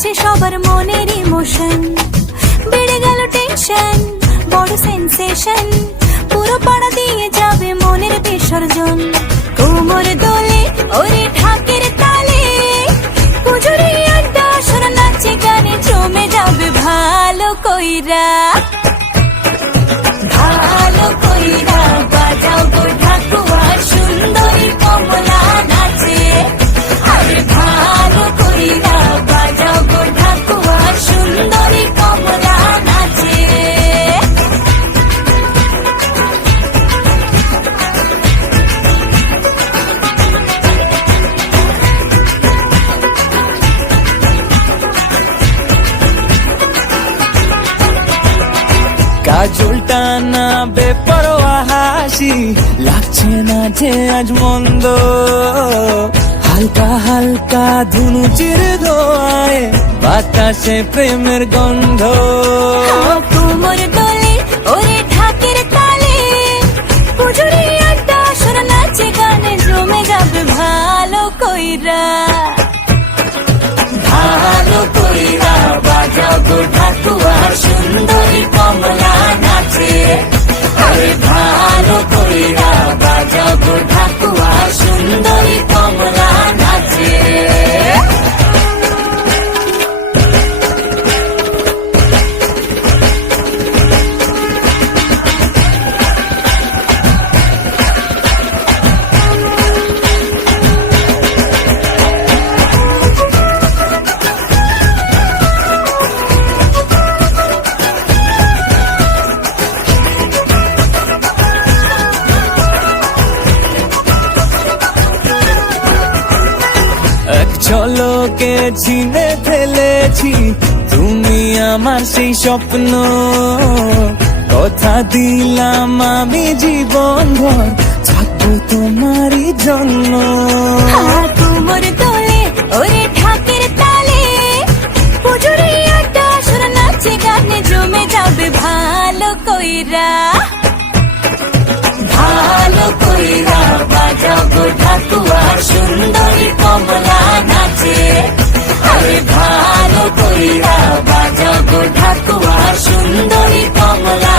বাড়ছে সবার মনের ইমোশন, বেড়ে গেল টেনশন, বড় সেন্সেশন, পুরো পাড়া দিয়ে যাবে মনের বিসর্জন। কোমর দোলে ওরে ঢাকের তালে, পুজোরে আড্ডা আসর নাচে গানে জমে যাবে ভালো কইরা, ভালো কইরা বাজাও গো ঢাকুয়া, সুন্দরী কমলা নাচে। আরে ভালো কইরা বাজাও গো ঢাকুয়া, সুন্দরী কমলা নাচে। কাজলটা না বেপরোয়া হাসি, লাগছে না যে আজ মন্দ, হালকা হালকা ধুনুচির ধোয়ায় বাতাসে প্রেমের গন্ধ। কোমর দোলে ওরে ঢাকের তালে, পুজোরে আড্ডা আসর নাচে গানে জমে যাবে ভালো কইরা, ভালো কইরা বাজাও গো ঢাকুয়া, সুন্দরী কমলা নাচে। আরে ভালো কইরা বাজাও গো ঢাকুয়া, সুন্দরী কমলা নাচে। এক ঝলকে চিনে ফেলেছি তুমি আমার সেই স্বপ্ন, কথা দিলাম আমি জীবন ভর থাকবো তোমারই জন্য। কোমর দোলে ওরে ঢাকের তালে, পুজোরে আড্ডা আসর নাচে গানে জমে যাবে ভালো কইরা, ভালো কইরা বাজাও গো ঢাকুয়া, সুন্দরী কমলা নাচে। আরে ভালো কইরা বাজাও গো ঢাকুয়া, সুন্দরী কমলা